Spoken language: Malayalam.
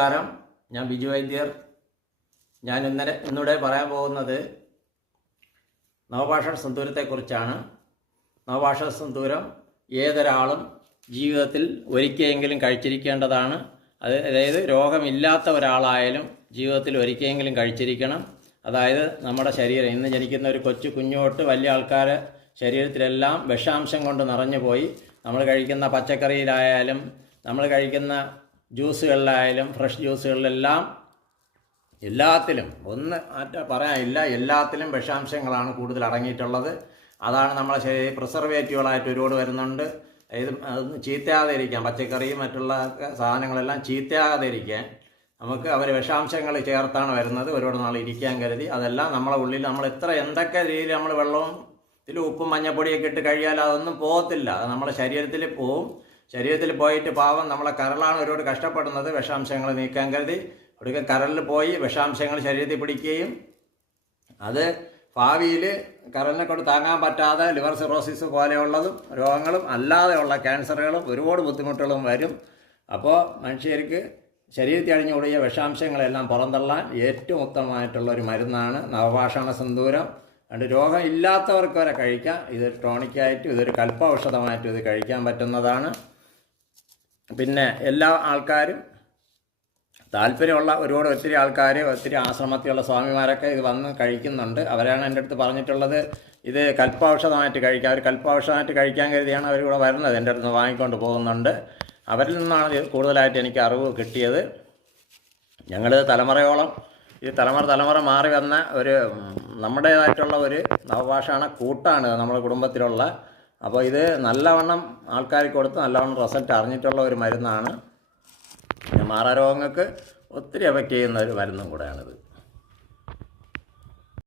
നമസ്കാരം. ഞാൻ ബിജു വൈദ്യർ. ഞാൻ ഇന്നലെ ഇന്നിവിടെ പറയാൻ പോകുന്നത് നവഭാഷ സന്തൂരത്തെക്കുറിച്ചാണ് നവഭാഷ സന്തൂരം ഏതൊരാളും ജീവിതത്തിൽ ഒരിക്കലെങ്കിലും കഴിച്ചിരിക്കേണ്ടതാണ്. അത് അതായത് രോഗമില്ലാത്ത ഒരാളായാലും ജീവിതത്തിൽ ഒരിക്കലെങ്കിലും കഴിച്ചിരിക്കണം. അതായത് നമ്മുടെ ശരീരം ഇന്ന് ജനിക്കുന്ന ഒരു കൊച്ചു കുഞ്ഞോട്ട് വലിയ ആൾക്കാർ ശരീരത്തിലെല്ലാം വിഷാംശം കൊണ്ട് നിറഞ്ഞു പോയി നമ്മൾ കഴിക്കുന്ന പച്ചക്കറിയിലായാലും നമ്മൾ കഴിക്കുന്ന ജ്യൂസുകളിലായാലും ഫ്രഷ് ജ്യൂസുകളിലെല്ലാം എല്ലാത്തിലും ഒന്ന് മറ്റ പറയാനില്ല എല്ലാത്തിലും വിഷാംശങ്ങളാണ് കൂടുതൽ അടങ്ങിയിട്ടുള്ളത്. അതാണ് നമ്മളെ ശരീരം പ്രിസർവേറ്റീവുകളായിട്ട് ഒരുപാട് വരുന്നുണ്ട്. ഇത് ചീത്തയാതെ ഇരിക്കാൻ പച്ചക്കറിയും മറ്റുള്ള സാധനങ്ങളെല്ലാം ചീത്തയാകാതെ ഇരിക്കാൻ നമുക്ക് അവർ വിഷാംശങ്ങൾ ചേർത്താണ് വരുന്നത്. ഒരുപാട് നാൾ ഇരിക്കാൻ കരുതി. അതെല്ലാം നമ്മളെ ഉള്ളിൽ നമ്മൾ എത്ര എന്തൊക്കെ രീതിയിൽ നമ്മൾ വെള്ളവും ഇതിൽ ഉപ്പും മഞ്ഞപ്പൊടിയൊക്കെ ഇട്ട് കഴിയാൽ അതൊന്നും പോകത്തില്ല. അത് നമ്മുടെ ശരീരത്തിൽ പോവും. ശരീരത്തിൽ പോയിട്ട് പാവം നമ്മളെ കരളാണ് ഒരുപാട് കഷ്ടപ്പെടുന്നത് വിഷാംശങ്ങൾ നീക്കാൻ കരുതി. ഒടുക്കം കരളിൽ പോയി വിഷാംശങ്ങൾ ശരീരത്തിൽ പിടിക്കുകയും അത് ഭാവിയിൽ കരളിനെ കൊണ്ട് താങ്ങാൻ പറ്റാതെ ലിവർ സിറോസിസ് പോലെയുള്ളതും രോഗങ്ങളും അല്ലാതെയുള്ള ക്യാൻസറുകളും ഒരുപാട് ബുദ്ധിമുട്ടുകളും വരും. അപ്പോൾ മനുഷ്യർക്ക് ശരീരത്തിൽ അഴിഞ്ഞുകൂടിയ വിഷാംശങ്ങളെല്ലാം പുറന്തള്ളാൻ ഏറ്റവും ഉത്തമമായിട്ടുള്ള ഒരു മരുന്നാണ് നവഭാഷണ സിന്ദൂരം. അതുകൊണ്ട് രോഗം ഇല്ലാത്തവർക്ക് വരെ കഴിക്കാം. ഇത് ടോണിക്കായിട്ടും ഇതൊരു കൽപ്പ ഔഷധമായിട്ടും ഇത് കഴിക്കാൻ പറ്റുന്നതാണ്. പിന്നെ എല്ലാ ആൾക്കാരും താല്പര്യമുള്ള ഒരുപാട് ഒത്തിരി ആൾക്കാർ ഒത്തിരി ആശ്രമത്തിലുള്ള സ്വാമിമാരൊക്കെ ഇത് വന്ന് കഴിക്കുന്നുണ്ട്. അവരാണ് എന്റെ അടുത്ത് പറഞ്ഞിട്ടുള്ളത് ഇത് കൽപ്പൌഷധമായിട്ട് കഴിക്കാം. അവർ കൽപ്പൌഷധമായിട്ട് കഴിക്കാൻ കരുതിയാണ് അവർ ഇവിടെ വരുന്നത്. എന്റെ അടുത്ത് നിന്ന് വാങ്ങിക്കൊണ്ട് പോകുന്നുണ്ട്. അവരിൽ നിന്നാണ് കൂടുതലായിട്ട് എനിക്ക് അറിവ് കിട്ടിയത്. ഞങ്ങൾ തലമുറയോളം ഈ തലമുറ തലമുറ മാറി വന്ന ഒരു നമ്മുടേതായിട്ടുള്ള ഒരു നവഭാഷയാണ് കൂട്ടാണ് നമ്മുടെ കുടുംബത്തിലുള്ള അപ്പോൾ ഇത് നല്ലവണ്ണം ആൾക്കാർക്ക് കൊടുത്ത് നല്ലവണ്ണം റിസൾട്ട് അറിഞ്ഞിട്ടുള്ള ഒരു മരുന്നാണ്. പിന്നെ മാറാരോഗങ്ങൾക്ക് ഒത്തിരി എഫക്റ്റ് ചെയ്യുന്ന ഒരു മരുന്നും കൂടെയാണിത്.